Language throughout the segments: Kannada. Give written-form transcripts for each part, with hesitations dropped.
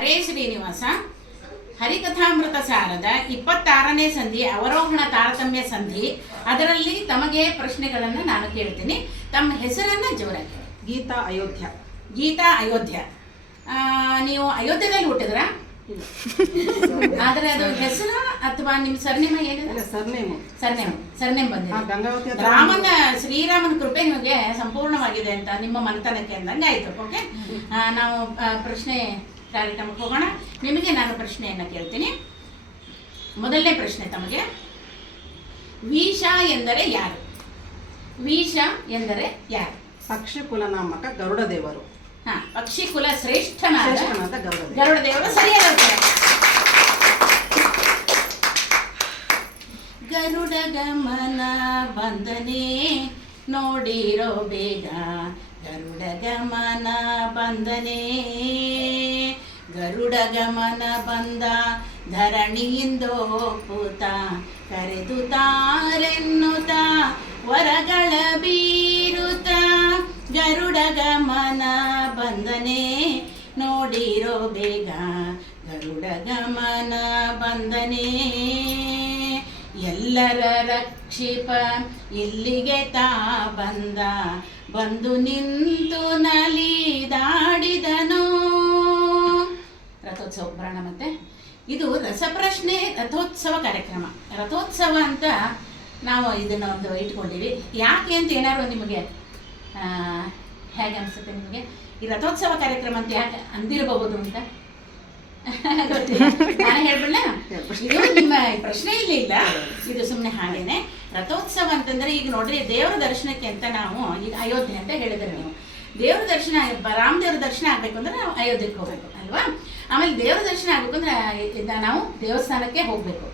ಹರೇ ಶ್ರೀನಿವಾಸ. ಹರಿಕಥಾಮೃತ ಸಾರದ 26ನೇ ಸಂಧಿ ಅವರೋಹಣ ತಾರತಮ್ಯ ಸಂಧಿ. ಅದರಲ್ಲಿ ತಮಗೆ ಪ್ರಶ್ನೆಗಳನ್ನು ನಾನು ಕೇಳ್ತೀನಿ. ತಮ್ಮ ಹೆಸರನ್ನು ಜೋರಾಗಿ. ಗೀತಾ ಅಯೋಧ್ಯ. ಗೀತಾ ಅಯೋಧ್ಯ. ನೀವು ಅಯೋಧ್ಯದಲ್ಲಿ ಹುಟ್ಟಿದ್ರಾ? ಆದ್ರೆ ಅದು ಹೆಸರು ಅಥವಾ ನಿಮ್ಮ ಸರ್ನೇಮ ಏನಿದೆ? ಸರ್ನೇಮ್ ಬಂದಿದೆ. ರಾಮನ ಶ್ರೀರಾಮನ ಕೃಪೆ ನಿಮಗೆ ಸಂಪೂರ್ಣವಾಗಿದೆ ಅಂತ ನಿಮ್ಮ ಮನೆತನಕ್ಕೆ ಅಂದಂಗೆ ಆಯ್ತು. ಓಕೆ, ನಾವು ಪ್ರಶ್ನೆ ಕಾರ್ಯಕ್ರಮಕ್ಕೆ ಹೋಗೋಣ. ನಿಮಗೆ ನಾನು ಪ್ರಶ್ನೆಯನ್ನು ಕೇಳ್ತೀನಿ. ಮೊದಲನೇ ಪ್ರಶ್ನೆ ತಮಗೆ, ವೀಷ ಎಂದರೆ ಯಾರು? ವೀಷ ಎಂದರೆ ಯಾರು? ಪಕ್ಷಿ ಕುಲನಾಮಕ ಗರುಡ ದೇವರು. ಪಕ್ಷಿ ಕುಲ ಶ್ರೇಷ್ಠನಾದ ಗರುಡ ದೇವರು. ಸರಿಯಾದ ಉತ್ತರ. ಗರುಡ ಗಮನ ಬಂದನೆ ನೋಡಿರೋ ಬೇಗ, ಗರುಡ ಗಮನ ಬಂದನೆ. ಗರುಡ ಗಮನ ಬಂದ ಧರಣಿಯಿಂದೋ ಪೂತ, ಕರೆದು ತಾರೆನ್ನುತ್ತ ವರಗಳ ಬೀರುತ್ತ. ಗರುಡ ಗಮನ ಬಂದನೆ ನೋಡಿರೋ ಬೇಗ, ಗರುಡ ಗಮನ ಬಂದನೆ. ಎಲ್ಲರ ರಕ್ಷಿಪ ಇಲ್ಲಿಗೆ ತಾ ಬಂದ, ಬಂದು ನಿಂತು ನಲಿದಾಡಿದನು. ರಥೋತ್ಸವ ಬರೋಣ. ಮತ್ತೆ ಇದು ರಸಪ್ರಶ್ನೆ ರಥೋತ್ಸವ ಕಾರ್ಯಕ್ರಮ. ರಥೋತ್ಸವ ಅಂತ ನಾವು ಇದನ್ನು ಒಂದು ಇಟ್ಕೊಂಡಿವಿ. ಯಾಕೆ ಅಂತ ಏನಾದ್ರು ನಿಮಗೆ ಹೇಗೆ ಅನಿಸುತ್ತೆ? ನಿಮಗೆ ಈ ರಥೋತ್ಸವ ಕಾರ್ಯಕ್ರಮ ಅಂತ ಯಾಕೆ ಅಂದಿರಬಹುದು ಅಂತ ಗೊತ್ತಿಲ್ಲ. ನಾನು ಹೇಳ್ಬಿಡ್ಲ? ಇದು ನಿಮ್ಮ ಪ್ರಶ್ನೆ ಇಲ್ಲ, ಇದು ಸುಮ್ಮನೆ ಹಾಗೇನೆ. ರಥೋತ್ಸವ ಅಂತಂದ್ರೆ ಈಗ ನೋಡ್ರಿ, ದೇವರ ದರ್ಶನಕ್ಕೆ ಅಂತ ನಾವು ಈಗ ಅಯೋಧ್ಯೆ ಅಂತ ಹೇಳಿದ್ರೆ, ನೀವು ದೇವ್ರ ದರ್ಶನ ರಾಮದೇವ್ರ ದರ್ಶನ ಆಗ್ಬೇಕು ಅಂದ್ರೆ ನಾವು ಅಯೋಧ್ಯೆಗೆ ಹೋಗ್ಬೇಕು ಅಲ್ವಾ? ಆಮೇಲೆ ದೇವ್ರ ದರ್ಶನ ಆಗ್ಬೇಕು ಅಂದ್ರೆ ನಾವು ದೇವಸ್ಥಾನಕ್ಕೆ ಹೋಗ್ಬೇಕು.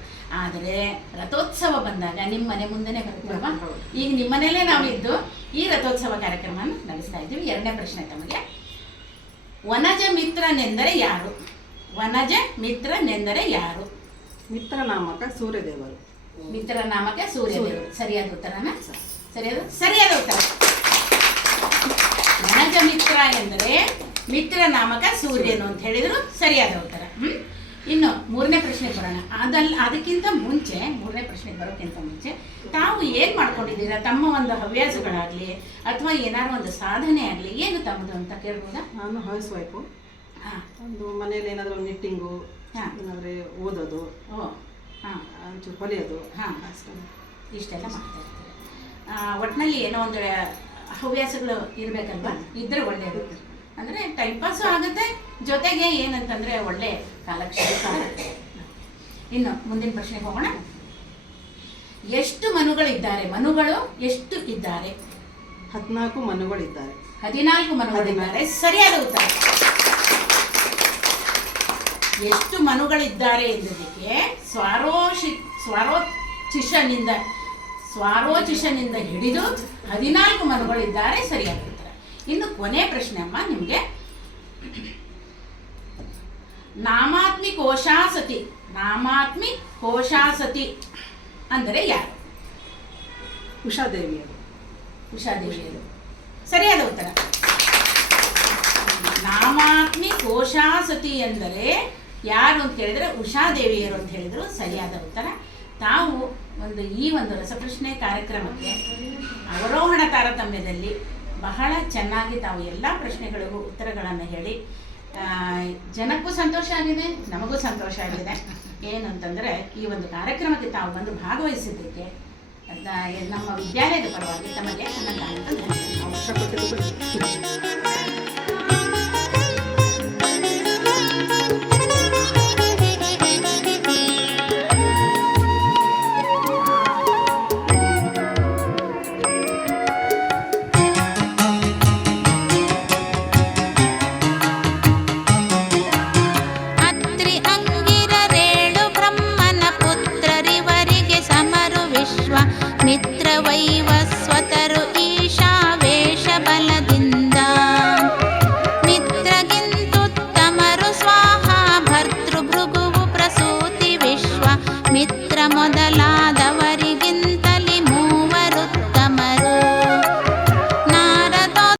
ಆದರೆ ರಥೋತ್ಸವ ಬಂದಾಗ ನಿಮ್ಮ ಮನೆ ಮುಂದೆನೆ ಬರುತ್ತಲ್ವಾ? ಈಗ ನಿಮ್ಮ ಮನೆಯಲ್ಲೇ ನಾವು ಇದ್ದು ಈ ರಥೋತ್ಸವ ಕಾರ್ಯಕ್ರಮ ನಡೆಸ್ತಾ ಇದ್ದೀವಿ. ಎರಡನೇ ಪ್ರಶ್ನೆ ತಮಗೆ, ವನಜ ಮಿತ್ರನೆಂದರೆ ಯಾರು? ವನಜ ಮಿತ್ರನೆಂದರೆ ಯಾರು? ಮಿತ್ರ ನಾಮಕ ಸೂರ್ಯದೇವರು. ಮಿತ್ರ ನಾಮಕ ಸೂರ್ಯದೇವರು. ಸರಿಯಾದ ಉತ್ತರನ? ಸರಿಯಾದ ಉತ್ತರ. ವನಜ ಮಿತ್ರ ಎಂದರೆ ಮಿತ್ರ ನಾಮಕ ಸೂರ್ಯನು ಅಂತ ಹೇಳಿದ್ರು ಸರಿಯಾದ ಉತ್ತರ. ಇನ್ನು ಮೂರನೇ ಪ್ರಶ್ನೆಗೆ ಬರೋಣ. ಅದಕ್ಕಿಂತ ಮುಂಚೆ, ಮೂರನೇ ಪ್ರಶ್ನೆಗೆ ಬರೋಕ್ಕಿಂತ ಮುಂಚೆ, ತಾವು ಏನು ಮಾಡ್ಕೊಂಡಿದ್ದೀರಾ? ತಮ್ಮ ಒಂದು ಹವ್ಯಾಸಗಳಾಗಲಿ ಅಥವಾ ಏನಾದ್ರು ಒಂದು ಸಾಧನೆ ಆಗಲಿ ಏನು ತಮ್ಮದು ಅಂತ ಕೇಳ್ಬೋದಾ? ನಾನು ಹೌಸ್ ವೈಫು. ಒಂದು ಮನೇಲಿ ಏನಾದರೂ ನಿಟ್ಟಿಂಗು, ಏನಾದರೂ ಓದೋದು, ಒಂಚೂರು ಹೊಲಿಯೋದು, ಇಷ್ಟೆಲ್ಲ ಮಾಡ್ತಾ ಇರ್ತಾರೆ. ಒಟ್ಟಿನಲ್ಲಿ ಏನೋ ಒಂದು ಹವ್ಯಾಸಗಳು ಇರಬೇಕಲ್ವಾ? ಇದ್ರೆ ಒಳ್ಳೆಯದು. ಅಂದರೆ ಟೈಮ್ ಪಾಸು ಆಗುತ್ತೆ, ಜೊತೆಗೆ ಏನಂತಂದರೆ ಒಳ್ಳೆ ಕಾಲಕ್ಷೇಪ ಆಗುತ್ತೆ. ಇನ್ನು ಮುಂದಿನ ಪ್ರಶ್ನೆಗೆ ಹೋಗೋಣ. ಎಷ್ಟು ಮನುಗಳಿದ್ದಾರೆ? ಮನುಗಳು ಎಷ್ಟು ಇದ್ದಾರೆ? 14 ಮನುಗಳಿದ್ದಾರೆ. 14 ಮನುಗಳಿದ್ದಾರೆ. ಸರಿಯಾದ ಉತ್ತರ. ಎಷ್ಟು ಮನುಗಳಿದ್ದಾರೆ ಎಂಬುದಕ್ಕೆ ಸ್ವಾರೋಚಿಷನಿಂದ ಹಿಡಿದು 14 ಮನುಗಳಿದ್ದಾರೆ. ಸರಿಯಾದ ಉತ್ತರ. ಇನ್ನು ಕೊನೆ ಪ್ರಶ್ನೆ ಅಮ್ಮ ನಿಮಗೆ, ನಾಮಾತ್ಮಿ ಕೋಶಾಸತಿ. ನಾಮಾತ್ಮಿ ಕೋಶಾಸತಿ ಅಂದರೆ ಯಾರು? ಉಷಾದೇವಿಯರು. ಉಷಾದೇವಿಯರು. ಸರಿಯಾದ ಉತ್ತರ. ನಾಮಾತ್ಮಿ ಕೋಶಾಸತಿ ಎಂದರೆ ಯಾರು ಅಂತ ಹೇಳಿದ್ರೆ ಉಷಾದೇವಿಯರು ಅಂತ ಹೇಳಿದ್ರು ಸರಿಯಾದ ಉತ್ತರ. ತಾವು ಈ ಒಂದು ರಸಪ್ರಶ್ನೆ ಕಾರ್ಯಕ್ರಮಕ್ಕೆ ಅವರೋಹಣ ತಾರತಮ್ಯದಲ್ಲಿ ಬಹಳ ಚೆನ್ನಾಗಿ ತಾವು ಎಲ್ಲ ಪ್ರಶ್ನೆಗಳಿಗೂ ಉತ್ತರಗಳನ್ನು ಹೇಳಿ ಜನಕ್ಕೂ ಸಂತೋಷ ಆಗಿದೆ, ನಮಗೂ ಸಂತೋಷ ಆಗಿದೆ. ಏನಂತಂದರೆ ಈ ಒಂದು ಕಾರ್ಯಕ್ರಮಕ್ಕೆ ತಾವು ಬಂದು ಭಾಗವಹಿಸಿದ್ದಕ್ಕೆ ನಮ್ಮ ವಿದ್ಯಾಲಯದ ಪರವಾಗಿ ತಮಗೆ ನನ್ನ ಅವಶ್ಯಕತೆ